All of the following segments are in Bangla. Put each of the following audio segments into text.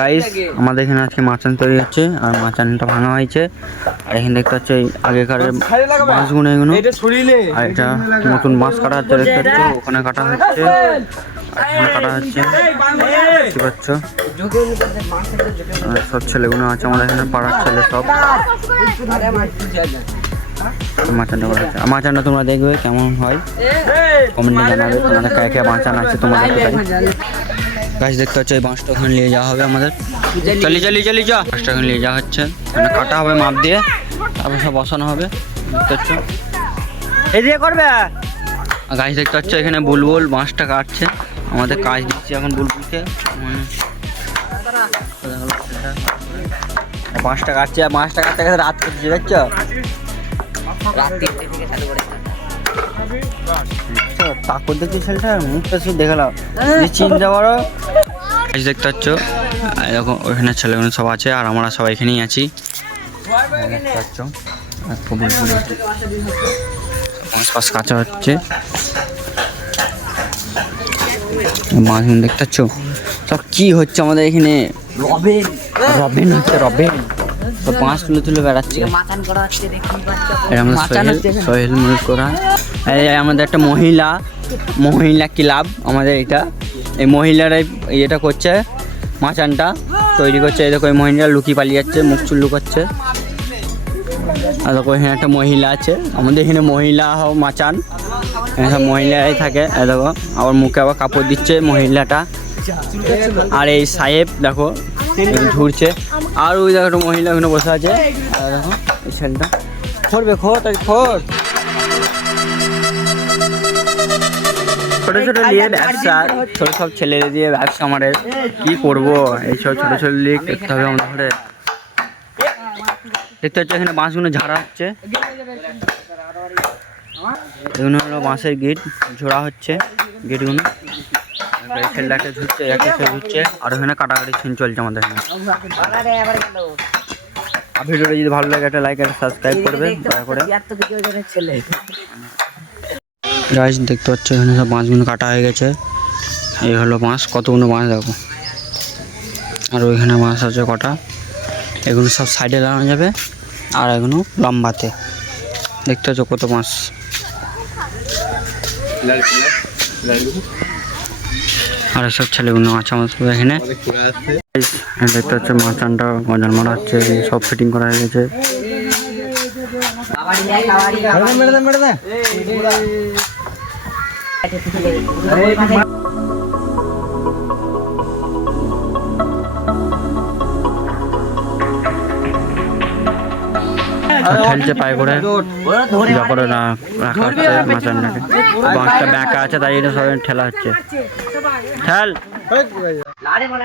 গাইস আমাদের এখানে আজকে মাচান তৈরি হচ্ছে আর মাচানটা ভাঙা হয়েছে। আর এখানে দেখতে পাচ্ছ আগেকার বাঁশগুলো এগুলো। আর এটা নতুন বাঁশ কাটা হচ্ছে দেখতে পাচ্ছ ওখানে কাটা হচ্ছে। আর এখানে কাটা হচ্ছে। দেখতে পাচ্ছ। সব ছেলেগুলো আছে আমাদের এখানে পাড়ার ছেলে সব। মাচানটা করা হচ্ছে। আর মাচানটা তোমরা দেখবে কেমন হয়। কমেন্টে জানাবে। তোমাদের কে কে মাচান আছে তোমাদের কোথায় গাছ দেখতে পাচ্ছ এই বাঁশটা ওখানে নিয়ে যাওয়া হবে আমাদের। চলি চলি চলি যা বাঁশটা ওখানে নিয়ে যাওয়া হচ্ছে। ওখানে কাটা হবে মাপ দিয়ে। তারপর সব বসানো হবে। দেখতে পাচ্ছ? এই দিয়ে করবে? গাছ দেখতে পাচ্ছ এখানে বুলবুল বাঁশটা কাটছে। আমাদের কাজ দিচ্ছি এখন বুলবুলকে। মানে বাঁশটা কাটছে আর বাঁশটা কাটতে কাটতে রাত করছে দেখছ? তাকর দেখছি ছেলেটা মুখটা শুধু দেখালাম। যে চিন্তা করো গাছ দেখতে পাচ্ছ দেখো ওইখানে ছেলেগুলো সব আছে আর আমরা সবাই এখানেই আছি। দেখতে পাচ্ছ পাঁচ কাঁচা হচ্ছে। মাছগুলো দেখতে পাচ্ছ সব কি হচ্ছে আমাদের এখানে? রবেন। রবেন হচ্ছে রবেন। তো পাঁচ তুলে তুলে বেড়াচ্ছে। আমাদের সোহেল সোহেল মুখ করা। আমাদের একটা মহিলা। মহিলা ক্লাব আমাদের এটা। এই মহিলারাই ইয়েটা করছে, মাচানটা তৈরি করছে। এই দেখো, এই মহিলা লুকি পালিয়ে যাচ্ছে মুখ চুল লুকাচ্ছে। আর দেখো, এখানে একটা মহিলা আছে। আমাদের এখানে মহিলা হও মাচান। এখানে মহিলারাই থাকে। দেখো, আবার মুখে আবার কাপড় দিচ্ছে মহিলাটা। আর এই সাহেব, দেখো ঘুরছে। আর ওই দেখো একটা মহিলা ওখানে বসে আছে। দেখো, এই ছেলেটা। খরবে খর, তাই খর। ছোট ছোট নিয়ে ব্যবসা ছোট সব ছেলেদের দিয়ে ব্যবসা আমাদের। কি করব? এইসব ছোট ছোট দিয়ে করতে হবে আমাদের। দেখতে হচ্ছে এখানে বাঁশগুলো ঝাড়া হচ্ছে। এগুলো হলো বাঁশের গিট ঝোড়া হচ্ছে গিটগুলো। ছেলেটাকে ঝুঁকছে একে সে ঝুঁকছে আর ওখানে কাটাকাটি সিন চলছে আমাদের এখানে। ভিডিওটা যদি ভালো লাগে একটা লাইক একটা সাবস্ক্রাইব করবে দয়া করে এত কিছু ওজনের ছেলে গাছ দেখতে পাচ্ছ এখানে সব বাঁশগুলো কাটা হয়ে গেছে। এই হলো বাঁশ কতগুলো বাঁশ দেখো। আর ওইখানে বাঁশ আছে কটা। এগুলো সব সাইডে লাগানো যাবে আর এগুলো লম্বাতে। দেখতে পাচ্ছ কত বাঁশ আর সব ছেলেগুলো আছে আমার সব এখানে। দেখতে পাচ্ছ মাচানটা গজাল মারা হচ্ছে সব ফিটিং করা হয়ে গেছে কাবাডি যায় কাবাডি আর ঠেলছে পায়ে করে যা করে না রাখা হচ্ছে মাচানটাকে বাঁশটা ব্যাঁকা আছে তাই জন্য সবাই ঠেলা হচ্ছে। ঠেল। লাড়ে বলে।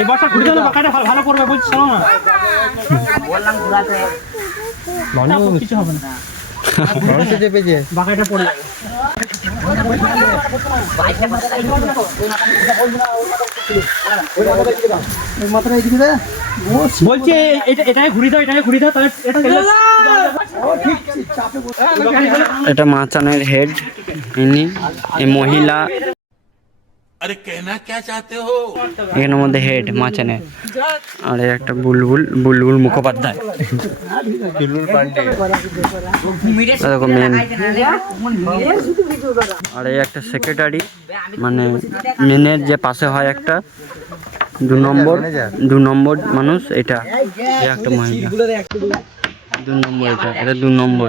এই বছর ঘুরি দিলে বাঁকাটা ভালো ভালো করবে বলছি শোনো না। বললাম ঘুরাতে কিছু হবে না। বাঁকাটা পড়ে যাবে। বলছি এটাকে ঘুরি দাও এটাকে ঘুরি দাও তাহলে এটা এটা মাচানের হেড ইনি এই মহিলা। এখানের মধ্যে হেড মাচানের আর একটা বুলবুল বুলবুল মুখোপাধ্যায় তা দেখো মেন আর এই একটা সেক্রেটারি মানে মেনের যে পাশে হয় একটা, দু নম্বর দু নম্বর মানুষ, এটা। একটা মহিলা। দু নম্বর এটা এটা দু নম্বর।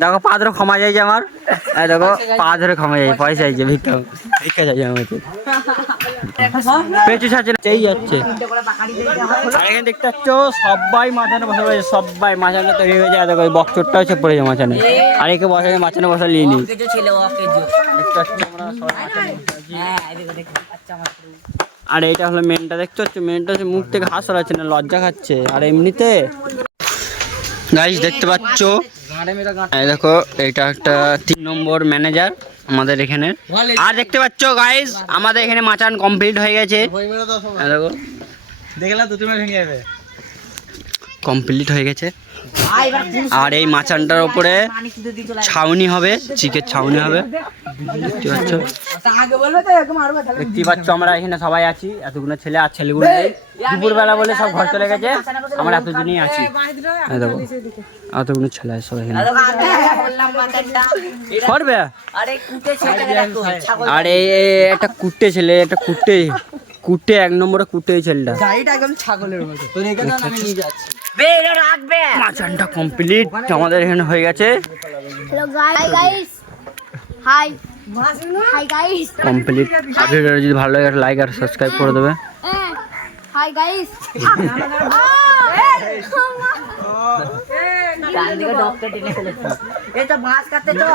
দেখো পা ধরে ক্ষমা চাইছে আমার। দেখো পা ধরে ক্ষমা চাইছে পয়সা চাইছে ভিক্ষা ভিক্ষা চাইছে আমার কাছে। পেঁচু ছাড়ছে চেয়ে যাচ্ছে। এখানে দেখতে পাচ্ছ সবাই মাঝানে বসে পড়েছে সবাই মাঝানে তৈরি হয়ে যায়। দেখো বক্সরটা হচ্ছে পড়েছে মাঝানে আর একে বসে মাঝানে বসা নিয়ে নি কিছু ছিল ও কিছু দেখতে পাচ্ছ আমরা সবাই মাঝখানে বসে আছি। হ্যাঁ আর এইটা হলো মেনটা দেখতে পাচ্ছ? মেনটা হচ্ছে মুখ থেকে হাস সরাচ্ছে না লজ্জা খাচ্ছে। আর এমনিতে গাইস দেখতে পাচ্ছ? দেখো এটা একটা তিন নম্বর ম্যানেজার আমাদের এখানে। আর দেখতে পাচ্ছ গাইস আমাদের এখানে মাচান কমপ্লিট হয়ে গেছে। দেখো। দেখলাম কমপ্লিট হয়ে গেছে। আর এই মাচানটার চলে ছাউনি হবে, চিকের ছাউনি হবে। দেখতে পাচ্ছ? দেখতে পাচ্ছ আমরা এখানে সবাই আছি, এতগুলো ছেলে আর ছেলেগুলো দুপুরবেলা বলে সব ঘর চলে গেছে। আমরা এতজনই আছি। এই দেখো। এতগুলো ছেলে আছে সব এখানে। করবে আরে একটা কুটে ছেলে একটা কুটে। কুটে এক নম্বরে কুটে ছেলেটা। বে এটা রাখবে। মাচানটা কমপ্লিট আমাদের এখানে হয়ে গেছে. কমপ্লিট ভিডিওটা যদি ভালো লাগে লাইক আর সাবস্ক্রাইব করে দেবে। Eh. Hi guys. ডান দিকে ডক্টর টেনে ফেলেছে এই তো মাছ কাটতে তো